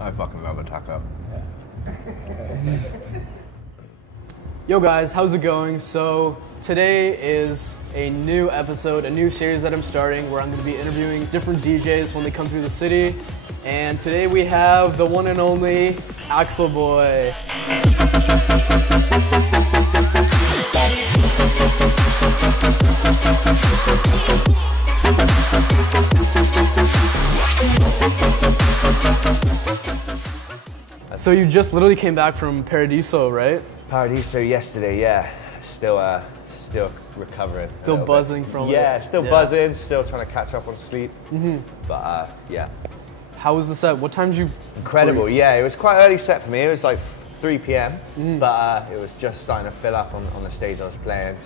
I fucking love a taco. Yeah. Yo guys, how's it going? So today is a new episode, a new series that I'm starting where I'm going to be interviewing different DJs when they come through the city. And today we have the one and only AXEL boy. So you just literally came back from Paradiso, right? Paradiso yesterday, yeah. Still recovering. Still buzzing from it. Yeah, still buzzing, still trying to catch up on sleep. But yeah. How was the set? What time did you? Incredible, yeah. It was quite early set for me. It was like 3 p.m. But it was just starting to fill up on the stage I was playing.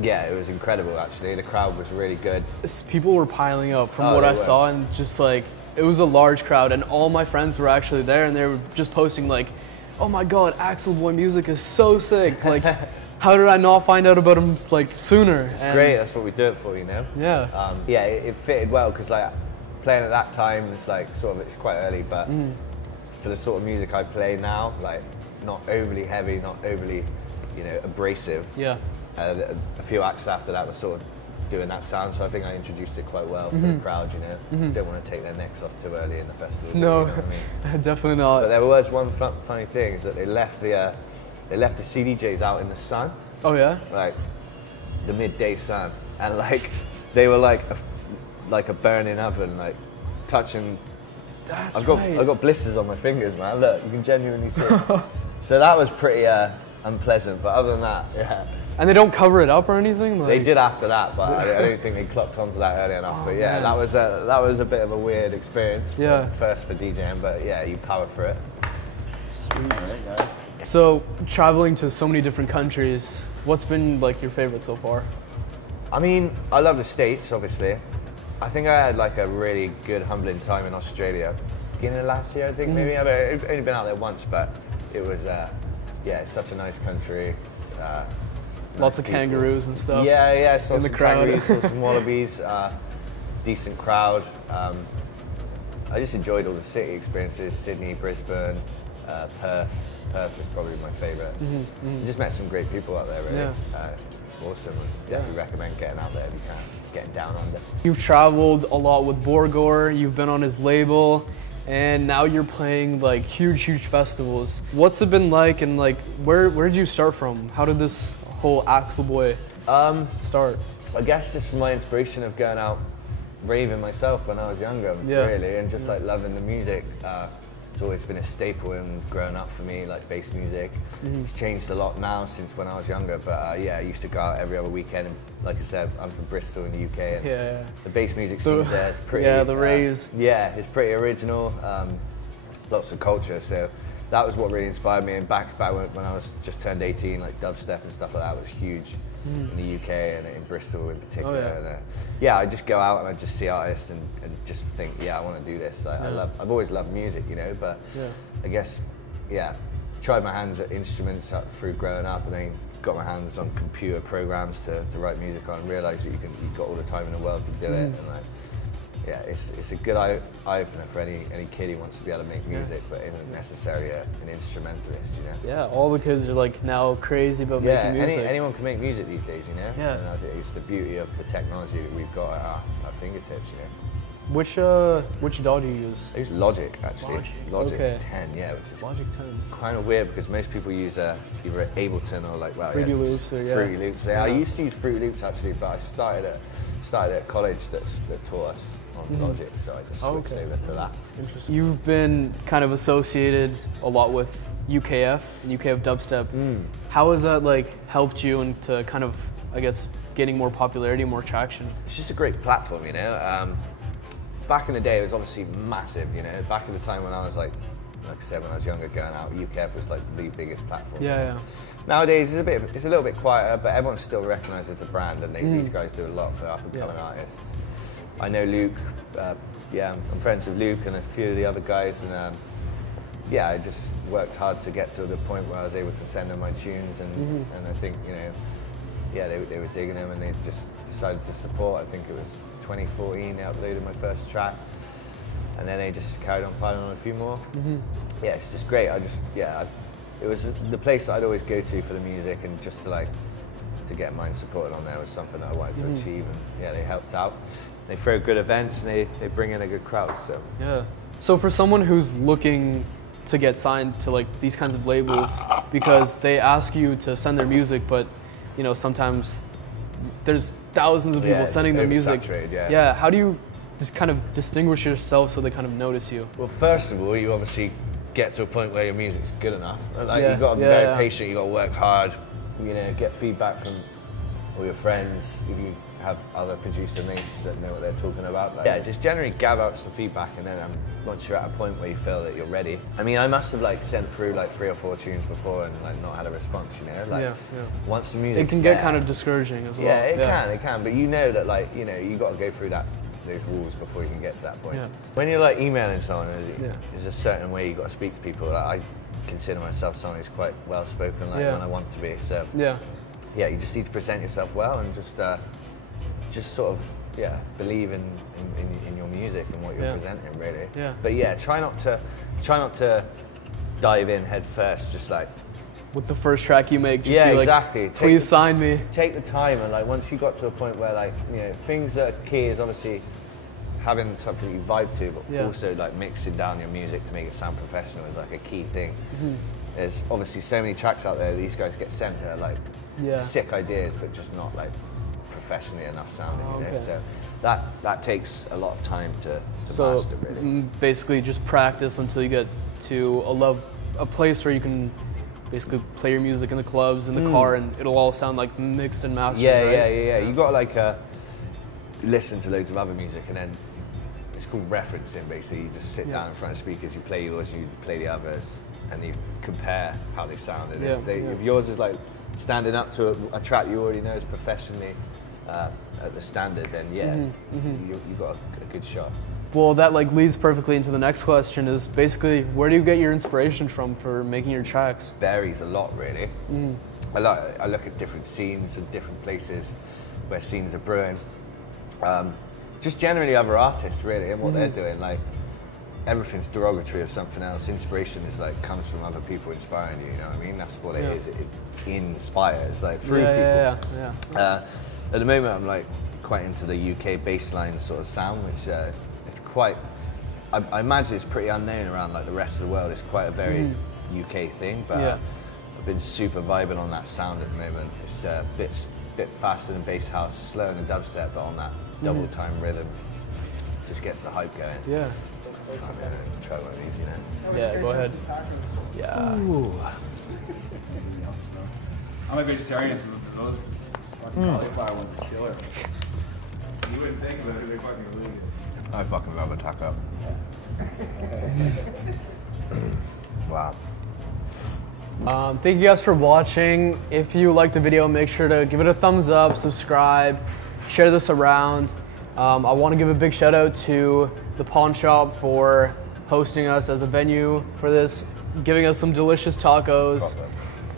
Yeah, it was incredible actually. The crowd was really good. People were piling up from what I saw, and just like, it was a large crowd, and all my friends were actually there, and they were just posting like, oh my god, AXEL boy music is so sick. Like, how did I not find out about him like sooner? It's great, that's what we do it for, you know? Yeah. Yeah, it fitted well, because like, playing at that time, it's like, sort of, it's quite early, but for the sort of music I play now, like, not overly heavy, not overly, you know, abrasive. Yeah. A few acts after that were sort of doing that sound, so I think I introduced it quite well for the crowd, you know. Don't want to take their necks off too early in the festival. No, you know what I mean? definitely not. But there was one funny thing, is that they left the CDJs out in the sun. Oh yeah? Like, the midday sun. And like, they were like a burning oven, like, touching. I've got blisters on my fingers, man. Look, you can genuinely see it. So that was pretty unpleasant, but other than that, yeah. And they don't cover it up or anything? Like... They did after that, but I don't think they clocked onto that early enough. But yeah, that was a bit of a weird experience. Yeah. First for DJing, but yeah, you power through it. Sweet. All right, guys. So, traveling to so many different countries, what's been like your favorite so far? I mean, I love the States, obviously. I think I had like a really good, humbling time in Australia. Beginning of last year, I think, maybe. I've only been out there once, but it was, yeah, it's such a nice country. Lots of kangaroos and stuff. Yeah, saw in the some crowd. kangaroos, saw some wallabies, decent crowd. I just enjoyed all the city experiences, Sydney, Brisbane, Perth. Perth was probably my favourite. Just met some great people out there, really. Yeah. Awesome. Definitely recommend getting out there if you can, getting down under. You've traveled a lot with BORGORE, you've been on his label, and now you're playing like huge festivals. What's it been like, and like where did you start from? How did this whole AXEL boy start? I guess just from my inspiration of going out raving myself when I was younger, really, and just like loving the music. It's always been a staple in growing up for me, like bass music. It's changed a lot now since when I was younger, but yeah, I used to go out every other weekend. And like I said, I'm from Bristol in the UK, and the bass music scene there is pretty. Yeah, the raves. Yeah, it's pretty original. Lots of culture, so that was what really inspired me. And back when I was just turned 18, like dubstep and stuff like that was huge in the UK and in Bristol in particular. And, yeah, I just go out and I just see artists and just think, yeah, I want to do this. Like, I've always loved music, you know, but I guess, yeah, tried my hands at instruments through growing up, and then got my hands on computer programs to write music on, and realised that you've got all the time in the world to do it. And like, yeah, it's a good eye-opener for any kid who wants to be able to make music, but isn't necessarily an instrumentalist, you know? Yeah, all the kids are like now crazy about making music. Anyone can make music these days, you know? Yeah. And I think it's the beauty of the technology that we've got at our fingertips, you know? Which DAW do you use? I use Logic, actually. Logic 10, yeah, which is Logic 10. Kind of weird because most people use either Ableton or like, Fruity Loops or Fruity Loops. Yeah, I used to use Fruity Loops actually, but I started at college that taught us on Logic, so I just switched over to that. Interesting. You've been kind of associated a lot with UKF and UKF dubstep. How has that like helped you into kind of, I guess, gaining more popularity, more traction? It's just a great platform, you know. Back in the day, it was obviously massive, you know. Back in the time when I was like I said, when I was younger, going out, UKF was like the biggest platform. Yeah. Nowadays, it's a little bit quieter, but everyone still recognises the brand, and these guys do a lot for up-and-coming artists. I know Luke. I'm friends with Luke and a few of the other guys, and yeah, I just worked hard to get to the point where I was able to send them my tunes, and I think, you know, yeah, they were digging them, and they just decided to support. I think it was 2014 they uploaded my first track, and then they just carried on filing on a few more. Yeah, it's just great. It was the place that I'd always go to for the music, and just to get mine supported on there was something that I wanted to achieve, and yeah, they helped out. They throw good events, and they bring in a good crowd. So yeah. So for someone who's looking to get signed to like these kinds of labels, because they ask you to send their music, but you know sometimes there's thousands of people sending their music. Yeah. How do you just kind of distinguish yourself so they kind of notice you? Well, first of all, you obviously get to a point where your music's good enough. Like you've got to be very patient. You got to work hard. You know, get feedback from all your friends. If you have other producer mates that know what they're talking about, like, yeah, just generally gather up some feedback, and then once you're at a point where you feel that you're ready. I mean, I must have like sent through like 3 or 4 tunes before and like not had a response. You know, like once the music, it can get kind of discouraging as well. Yeah, it can. But you know that like you got to go through those walls before you can get to that point. When you're like emailing someone, there's a certain way you got to speak to people. Like, I consider myself someone who's quite well spoken, like when I want to be. So yeah, you just need to present yourself well, and just sort of believe in your music and what you're presenting, really. But yeah, try not to dive in head first, just like with the first track you make, just be like, exactly. Please sign me. Take the time, and like once you got to a point where like things that are key is obviously having something you vibe to, but also like mixing down your music to make it sound professional is like a key thing. There's obviously so many tracks out there that these guys get sent that are like sick ideas, but just not like professionally enough sounding. You know? So that takes a lot of time to master, really. Basically just practice until you get to a place where you can basically play your music in the clubs, in the car, and it'll all sound like mixed and mastered. Yeah. You got to like listen to loads of other music, and then it's called referencing. Basically, you just sit down in front of speakers, you play yours, you play the others, and you compare how they sound. And if yours is like standing up to a track you already know is professionally at the standard, then you got a good shot. Well, that like leads perfectly into the next question, is basically where do you get your inspiration from for making your tracks? Varies a lot, really. I look at different scenes and different places where scenes are brewing. Just generally other artists, really, and what they're doing. Like everything's derogatory of something else. Inspiration is like comes from other people inspiring you. You know what I mean? That's what it is. It inspires like through people. At the moment, I'm like quite into the UK bassline sort of sound, which it's quite. I imagine it's pretty unknown around like the rest of the world. It's quite a very UK thing, but I've been super vibing on that sound at the moment. It's a bit faster than bass house, slower than dubstep, but on that double time rhythm, just gets the hype going. Yeah. Try one of these, you know. Yeah, go ahead. Yeah. Ooh. I'm a vegetarian, so those fucking cauliflower ones are killer. You wouldn't think about it, they fucking really good. I fucking love a taco. Wow. Thank you guys for watching. If you liked the video, make sure to give it a thumbs up, subscribe, share this around. I want to give a big shout out to the Pawn Shop for hosting us as a venue for this, giving us some delicious tacos.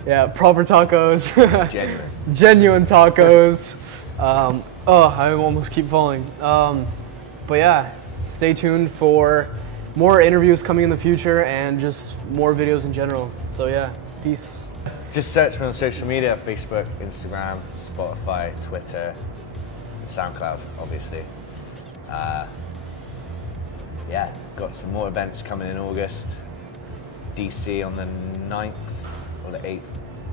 Yeah, proper tacos. Genuine tacos. I almost keep falling. But yeah, stay tuned for more interviews coming in the future and just more videos in general. So yeah, peace. Just search me on social media, Facebook, Instagram, Spotify, Twitter, SoundCloud, obviously. Yeah, got some more events coming in August. DC on the 9th or the 8th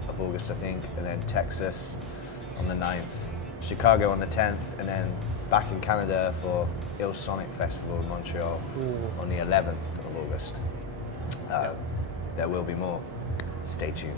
of August, I think, and then Texas on the 9th, Chicago on the 10th, and then back in Canada for Il Sonic Festival in Montreal on the 11th of August. There will be more. Stay tuned.